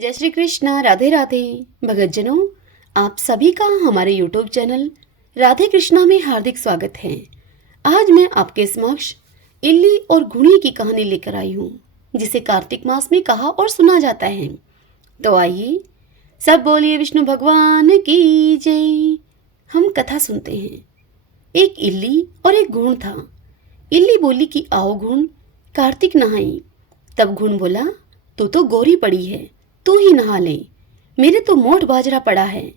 जय श्री कृष्णा। राधे राधे भगतजनों, आप सभी का हमारे YouTube चैनल राधे कृष्णा में हार्दिक स्वागत है। आज मैं आपके समक्ष इल्ली और घुड़ी की कहानी लेकर आई हूँ, जिसे कार्तिक मास में कहा और सुना जाता है। तो आइए सब बोलिए विष्णु भगवान की जय। हम कथा सुनते हैं। एक इल्ली और एक घुड़ था। इल्ली बोली कि आओ घुड़, कार्तिक नहाए। तब घुड़ बोला, तू तो गोरी पड़ी है, तू ही नहा ले। मेरे तो मोट बाजरा पड़ा है,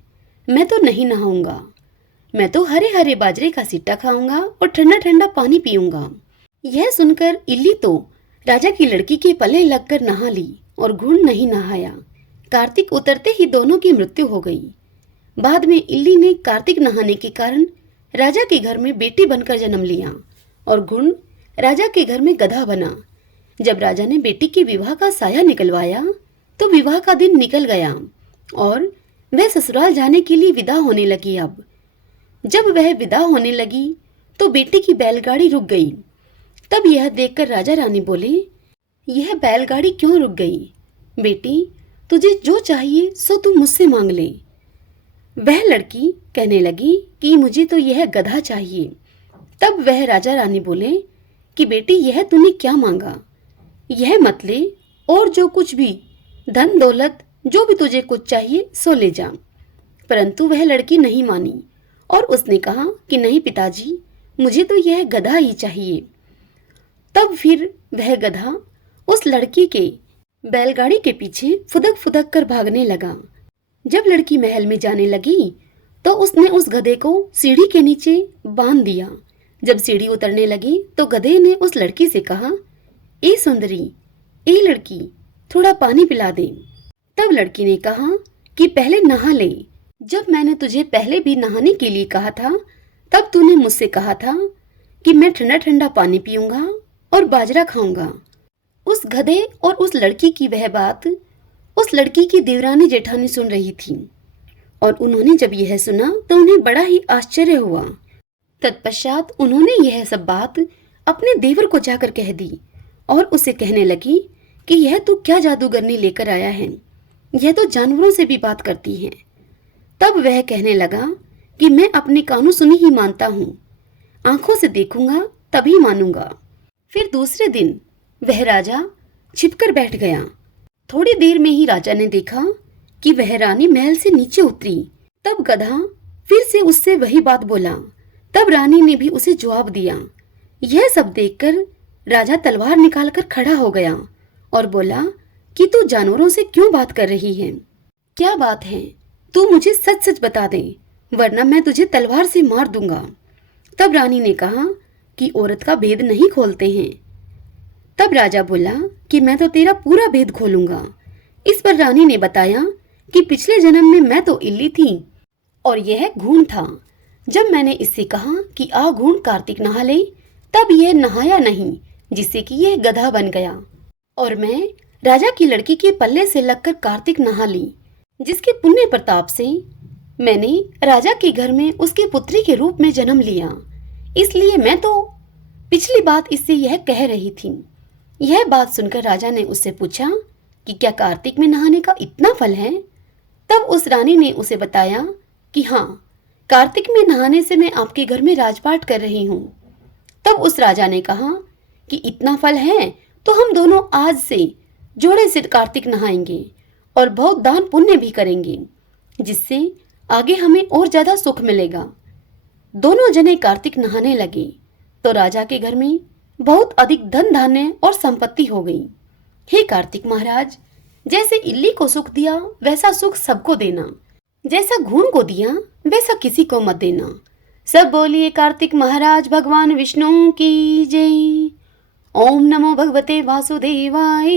मैं तो नहीं नहाऊंगा। मैं तो हरे हरे बाजरे का सिट्टा खाऊंगा और ठंडा ठंडा पानी पीऊंगा। यह सुनकर इल्ली तो राजा की लड़की के पल्ले लगकर नहा ली और घुड़ नहीं नहाया। कार्तिक उतरते ही दोनों की मृत्यु हो गई। बाद में इल्ली ने कार्तिक नहाने के कारण राजा के घर में बेटी बनकर जन्म लिया और घुड़ राजा के घर में गधा बना। जब राजा ने बेटी के विवाह का साया निकलवाया तो विवाह का दिन निकल गया और वह ससुराल जाने के लिए विदा होने लगी। अब जब वह विदा होने लगी तो बेटी की बैलगाड़ी रुक गई। तब यह देखकर राजा रानी बोले, यह बैलगाड़ी क्यों रुक गई? बेटी, तुझे जो चाहिए सो तू मुझसे मांग ले। वह लड़की कहने लगी कि मुझे तो यह गधा चाहिए। तब वह राजा रानी बोले कि बेटी, यह तूने क्या मांगा? यह मत ले, और जो कुछ भी धन दौलत जो भी तुझे कुछ चाहिए सो ले जा। परंतु वह लड़की नहीं मानी और उसने कहा कि नहीं पिताजी, मुझे तो यह गधा ही चाहिए। तब फिर वह गधा उस लड़की के बैलगाड़ी के पीछे फुदक फुदक कर भागने लगा। जब लड़की महल में जाने लगी तो उसने उस गधे को सीढ़ी के नीचे बांध दिया। जब सीढ़ी उतरने लगी तो गधे ने उस लड़की से कहा, ए सुंदरी, ए लड़की, थोड़ा पानी पिला दे। तब लड़की ने कहा कि पहले नहा ले। जब मैंने तुझे पहले भी नहाने के लिए कहा था तब तूने मुझसे कहा था कि मैं ठंडा ठंडा पानी पीऊंगा और बाजरा खाऊंगा। उस गधे और उस लड़की की वह बात उस लड़की की देवरानी जेठानी सुन रही थी और उन्होंने जब यह सुना तो उन्हें बड़ा ही आश्चर्य हुआ। तत्पश्चात उन्होंने यह सब बात अपने देवर को जाकर कह दी और उसे कहने लगी कि यह तू क्या जादूगरनी लेकर आया है? यह तो जानवरों से भी बात करती है। तब वह कहने लगा कि मैं अपने कानों सुनी ही मानता हूँ, आंखों से देखूंगा तभी मानूंगा। फिर दूसरे दिन वह राजा छिपकर बैठ गया। थोड़ी देर में ही राजा ने देखा कि वह रानी महल से नीचे उतरी। तब गधा फिर से उससे वही बात बोला। तब रानी ने भी उसे जवाब दिया। यह सब देखकर राजा तलवार निकालकर खड़ा हो गया और बोला कि तू जानवरों से क्यों बात कर रही है? क्या बात है? तू मुझे सच सच बता दे, वरना मैं तुझे तलवार से मार दूंगा। तब रानी ने कहा कि औरत का भेद नहीं खोलते हैं। तब राजा बोला कि मैं तो तेरा पूरा भेद खोलूंगा। इस पर रानी ने बताया कि पिछले जन्म में मैं तो इल्ली थी और यह घुड़ था। जब मैंने इससे कहा कि आ घुड़, कार्तिक नहा ले, तब यह नहाया नहीं, जिससे कि यह गधा बन गया और मैं राजा की लड़की के पल्ले से लगकर कार्तिक नहा ली, जिसके पुण्य प्रताप से मैंने राजा के घर में उसकी पुत्री के रूप में जन्म लिया। इसलिए मैं तो पिछली बात इससे यह कह रही थी। यह बात सुनकर राजा ने उससे पूछा कि क्या कार्तिक में नहाने का इतना फल है? तब उस रानी ने उसे बताया कि हाँ, कार्तिक में नहाने से मैं आपके घर में राजपाट कर रही हूँ। तब उस राजा ने कहा कि इतना फल है तो हम दोनों आज से जोड़े से कार्तिक नहाएंगे और बहुत दान पुण्य भी करेंगे, जिससे आगे हमें और ज्यादा सुख मिलेगा। दोनों जने कार्तिक नहाने लगे तो राजा के घर में बहुत अधिक धन धान्य और संपत्ति हो गई। हे कार्तिक महाराज, जैसे इल्ली को सुख दिया वैसा सुख सबको देना, जैसा घुड़ को दिया वैसा किसी को मत देना। सब बोलिए कार्तिक महाराज भगवान विष्णु की जय। ओम नमो भगवते वासुदेवाय।